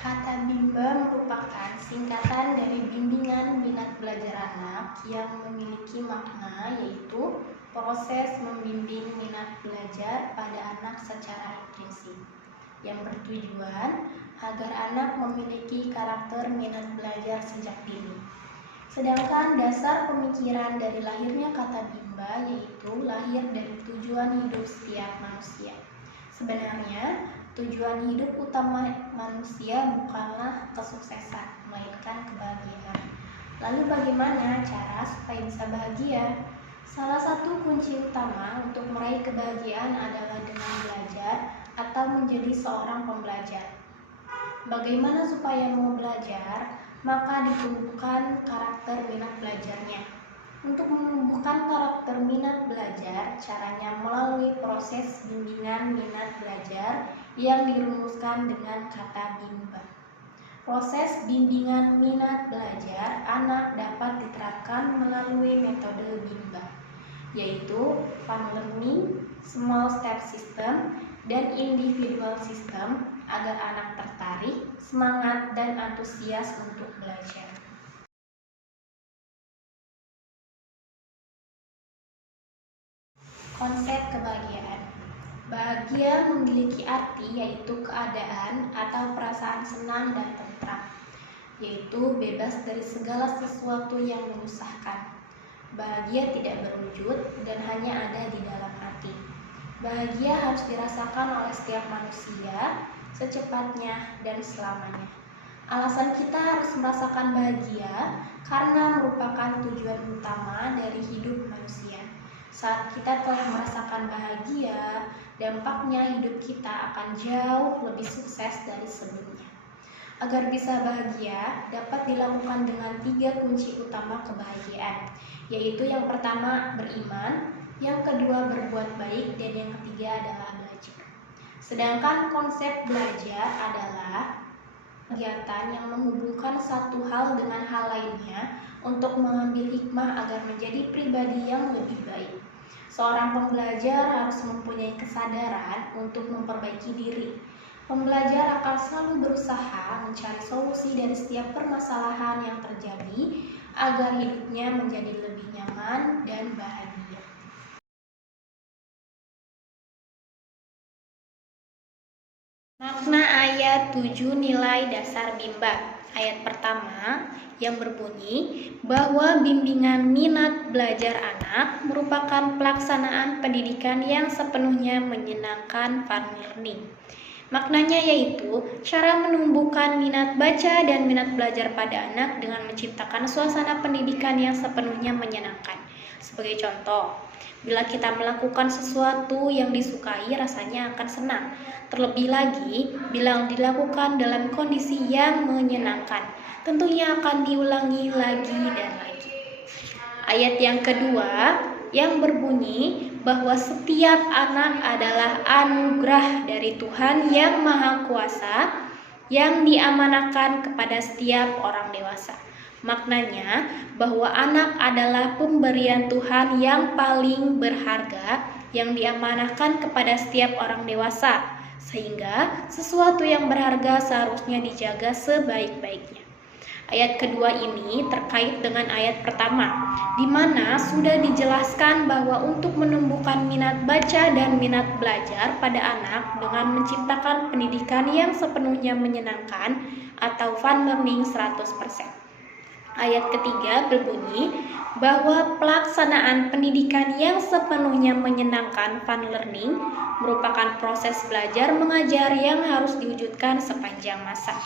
Kata Bimba merupakan singkatan dari bimbingan minat belajar anak yang memiliki makna yaitu proses membimbing minat belajar pada anak secara intrinsik yang bertujuan agar anak memiliki karakter minat belajar sejak dini. Sedangkan dasar pemikiran dari lahirnya kata Bimba yaitu lahir dari tujuan hidup setiap manusia. Sebenarnya, tujuan hidup utama manusia bukanlah kesuksesan, melainkan kebahagiaan. Lalu bagaimana cara supaya bisa bahagia? Salah satu kunci utama untuk meraih kebahagiaan adalah dengan belajar atau menjadi seorang pembelajar. Bagaimana supaya mau belajar? Maka ditumbuhkan karakter minat belajarnya. Untuk menumbuhkan karakter minat belajar, caranya melalui proses bimbingan minat belajar yang dirumuskan dengan kata Bimba. Proses bimbingan minat belajar anak dapat diterapkan melalui metode Bimba, yaitu fun learning, small step system, dan individual system agar anak tertarik, semangat, dan antusias untuk belajar. Konsep kebahagiaan. Bahagia memiliki arti yaitu keadaan atau perasaan senang dan tentram, yaitu bebas dari segala sesuatu yang menyusahkan. Bahagia tidak berwujud dan hanya ada di dalam hati. Bahagia harus dirasakan oleh setiap manusia secepatnya dan selamanya. Alasan kita harus merasakan bahagia karena merupakan tujuan utama dari hidup manusia. Saat kita telah merasakan bahagia, dampaknya hidup kita akan jauh lebih sukses dari sebelumnya. Agar bisa bahagia, dapat dilakukan dengan 3 kunci utama kebahagiaan, yaitu yang pertama beriman, yang kedua berbuat baik, dan yang ketiga adalah belajar. Sedangkan konsep belajar adalah kegiatan yang menghubungkan satu hal dengan hal lainnya untuk mengambil hikmah agar menjadi pribadi yang lebih baik. Seorang pembelajar harus mempunyai kesadaran untuk memperbaiki diri. Pembelajar akan selalu berusaha mencari solusi dari setiap permasalahan yang terjadi agar hidupnya menjadi lebih nyaman dan bahagia. Makna ayat 7 nilai dasar Bimba. Ayat pertama yang berbunyi bahwa bimbingan minat belajar anak merupakan pelaksanaan pendidikan yang sepenuhnya menyenangkan fun learning. Maknanya yaitu cara menumbuhkan minat baca dan minat belajar pada anak dengan menciptakan suasana pendidikan yang sepenuhnya menyenangkan. Sebagai contoh, bila kita melakukan sesuatu yang disukai, rasanya akan senang. Terlebih lagi, bila dilakukan dalam kondisi yang menyenangkan, tentunya akan diulangi lagi dan lagi. Ayat yang kedua yang berbunyi bahwa setiap anak adalah anugerah dari Tuhan yang Maha Kuasa yang diamanahkan kepada setiap orang dewasa. Maknanya bahwa anak adalah pemberian Tuhan yang paling berharga yang diamanahkan kepada setiap orang dewasa, sehingga sesuatu yang berharga seharusnya dijaga sebaik-baiknya. Ayat kedua ini terkait dengan ayat pertama, di mana sudah dijelaskan bahwa untuk menumbuhkan minat baca dan minat belajar pada anak dengan menciptakan pendidikan yang sepenuhnya menyenangkan atau fun learning 100%. Ayat ketiga berbunyi bahwa pelaksanaan pendidikan yang sepenuhnya menyenangkan fun learning merupakan proses belajar mengajar yang harus diwujudkan sepanjang masa.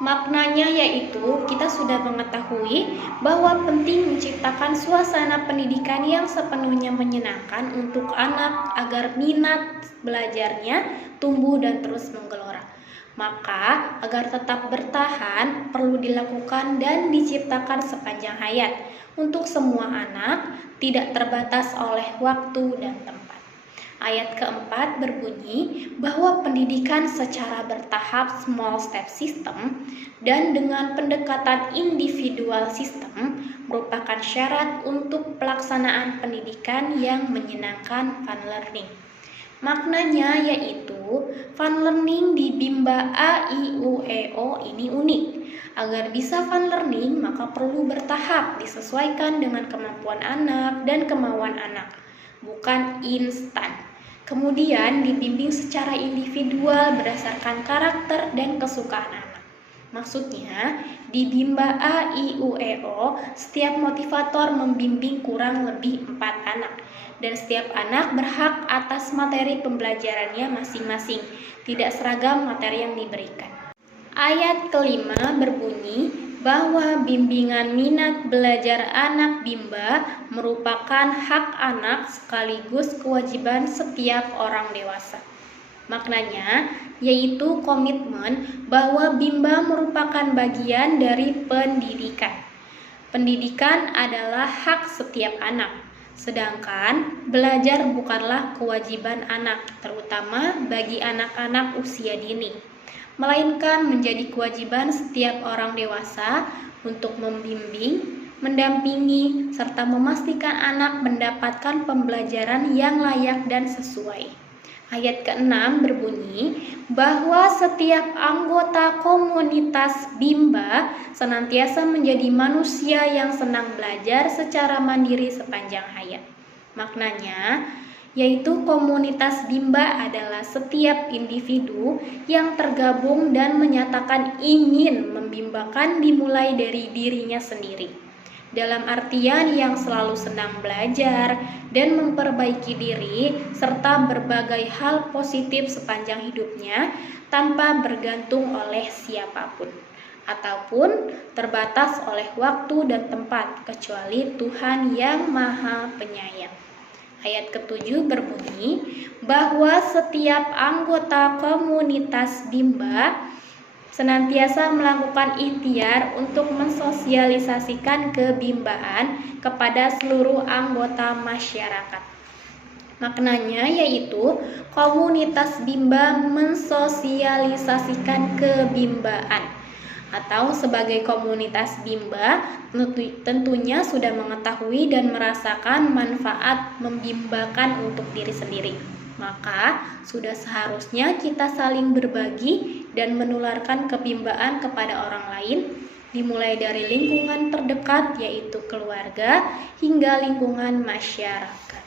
Maknanya yaitu kita sudah mengetahui bahwa penting menciptakan suasana pendidikan yang sepenuhnya menyenangkan untuk anak agar minat belajarnya tumbuh dan terus menggelora. Maka agar tetap bertahan perlu dilakukan dan diciptakan sepanjang hayat untuk semua anak, tidak terbatas oleh waktu dan tempat. Ayat keempat berbunyi bahwa pendidikan secara bertahap small step system dan dengan pendekatan individual system merupakan syarat untuk pelaksanaan pendidikan yang menyenangkan fun learning. Maknanya yaitu fun learning di Bimba A, I, U, E, O ini unik. Agar bisa fun learning maka perlu bertahap disesuaikan dengan kemampuan anak dan kemauan anak, bukan instan. Kemudian dibimbing secara individual berdasarkan karakter dan kesukaan anak. Maksudnya, di Bimba A, I, U, E, O, setiap motivator membimbing kurang lebih 4 anak. Dan setiap anak berhak atas materi pembelajarannya masing-masing. Tidak seragam materi yang diberikan. Ayat kelima berbunyi bahwa bimbingan minat belajar anak Bimba merupakan hak anak sekaligus kewajiban setiap orang dewasa. Maknanya yaitu komitmen bahwa Bimba merupakan bagian dari pendidikan. Pendidikan adalah hak setiap anak, sedangkan belajar bukanlah kewajiban anak, terutama bagi anak-anak usia dini, melainkan menjadi kewajiban setiap orang dewasa untuk membimbing, mendampingi, serta memastikan anak mendapatkan pembelajaran yang layak dan sesuai. Ayat ke-6 berbunyi bahwa setiap anggota komunitas Bimba senantiasa menjadi manusia yang senang belajar secara mandiri sepanjang hayat. Maknanya, yaitu komunitas Bimba adalah setiap individu yang tergabung dan menyatakan ingin membimbakan dimulai dari dirinya sendiri. Dalam artian yang selalu senang belajar dan memperbaiki diri serta berbagai hal positif sepanjang hidupnya tanpa bergantung oleh siapapun ataupun terbatas oleh waktu dan tempat kecuali Tuhan yang Maha Penyayang. Ayat ke-7 berbunyi bahwa setiap anggota komunitas Bimba senantiasa melakukan ikhtiar untuk mensosialisasikan kebimbaan kepada seluruh anggota masyarakat. Maknanya yaitu komunitas Bimba mensosialisasikan kebimbaan. Atau sebagai komunitas Bimba tentunya sudah mengetahui dan merasakan manfaat membimbakan untuk diri sendiri. Maka sudah seharusnya kita saling berbagi dan menularkan kebimbaan kepada orang lain, dimulai dari lingkungan terdekat yaitu keluarga hingga lingkungan masyarakat.